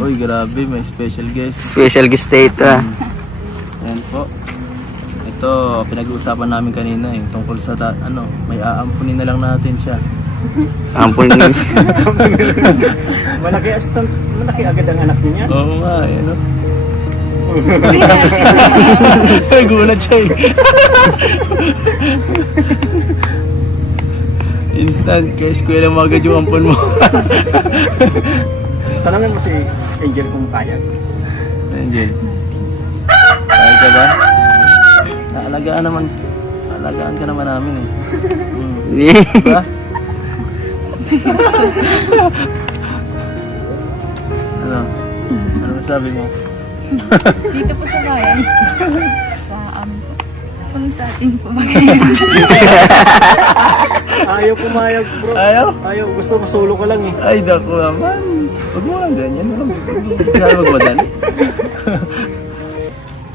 Uy, grabe, may special guest. Special guest day ito ah. Ayan po. Ito, pinag-uusapan namin kanina eh, tungkol sa may aampunin na lang natin siya. Ampun na. Malaki agad ang anak niya. Oo nga, ano. Gulat siya eh. Instant, kaya eskwela mo agad yung ampon mo. Tanungin mo si Angel kung kaya. Angel, kaya ka ba? Alagaan ka naman namin eh. Diba? Ano masabi mo? Dito po sa bayan. Sa kung sa atin po ba Ayaw pumayag bro. Ayaw, gusto masulo ko lang eh. Ay, dako naman. Huwag mo lang ganyan. Kaya magmadali.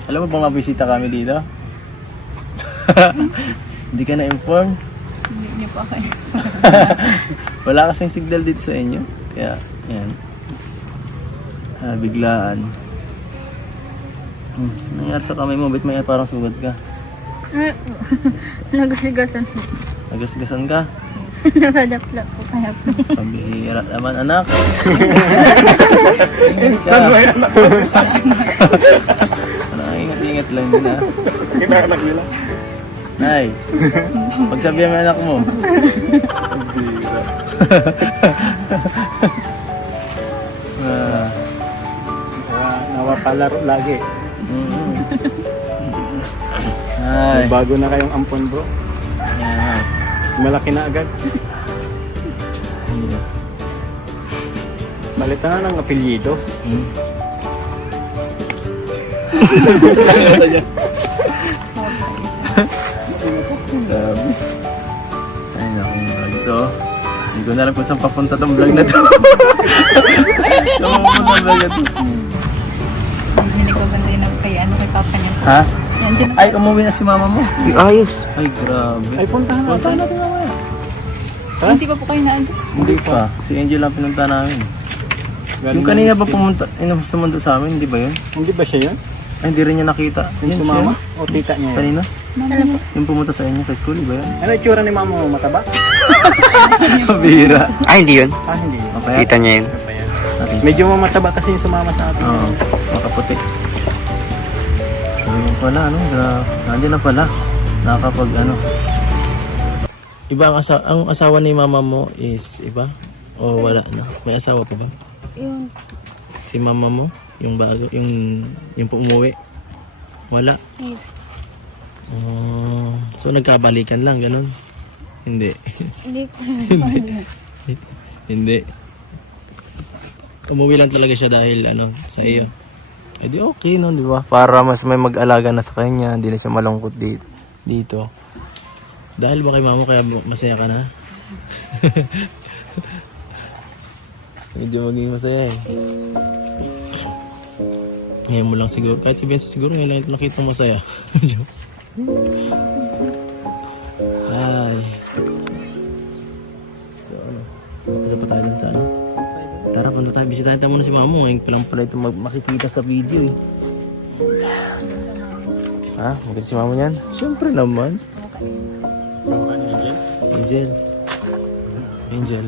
Alam mo bang mabisita kami dito? Hindi ka na-inform? Hindi niyo po kayo. Wala kasing signal dito sa inyo. Kaya, yan. Biglaan. Nangyari sa kamay mo, ba't may parang sugat ka? Nagasigasan po. Nagasgasan ka? Napadapla po kaya po. Pambihira naman, anak. Ingat lang din ha. Kinaanak nila. Nay, pagsabihan mo anak mo. Pambihira. Nawapalaro lagi. Ay. Bago na kayong ampon bro. Yan. Malaki na agad. Balita na ng apelyido. Grabe. Ay naku, vlog to. Hindi ko na alam kung saan papunta tong vlog na to. Saan papunta vlog na to? Hindi ko ganda yun kay kay papa niya. Ha? Yan din. Ay, umuwi na si mama mo. Ayos. Ay, grabe. Ay, puntahan natin. mamaya. Hindi pa po kayo naando. Hindi pa. Si Angel lang pinunta namin. Yung kanina ba pumunta, sumundo sa amin, hindi ba yun? Hindi ba siya yun? Ay, hindi rin niya nakita. Yung Yun sumama? siya. O tita niya yun? Kanina? Alam po. Yung pumunta sa inyo sa school, ba yun? Ano itsura ni mama mo? Mataba? Kabira. Ay, hindi yun. Hindi yun. Okay. Kita niya yun. Ano ba yan? Nakita. Medyo mataba kasi yung sumama sa atin. Oo, makaputi. Sabi mo pala, nandiyan na pala. Nakakapag Iba ang asawa ni mama mo is iba? O wala na? May asawa pa ba? Yun. Si mama mo? Yung bago? Yung umuwi? Wala? Yes. So nagkabalikan lang, ganun? Hindi. Hindi po. Hindi. Umuwi lang talaga siya dahil sa iyo. Eh di okay no, di ba? Para mas may mag-alaga na sa kanya, hindi na siya malungkot dito. Dahil ba kay mama kaya masaya ka na? Medyo maging masaya eh. Ngayon mo lang siguro, kahit si Benzo siguro ngayon lang ito nakita mo masaya. Ay. So punta pa tayo dun sa Tara, punta tayo. Bisitahin tayo muna si mama mo. Ngayon pa lang pala ito makikita sa video eh. Ha? Maganda si mama niyan? Siyempre naman. Angel. Angel.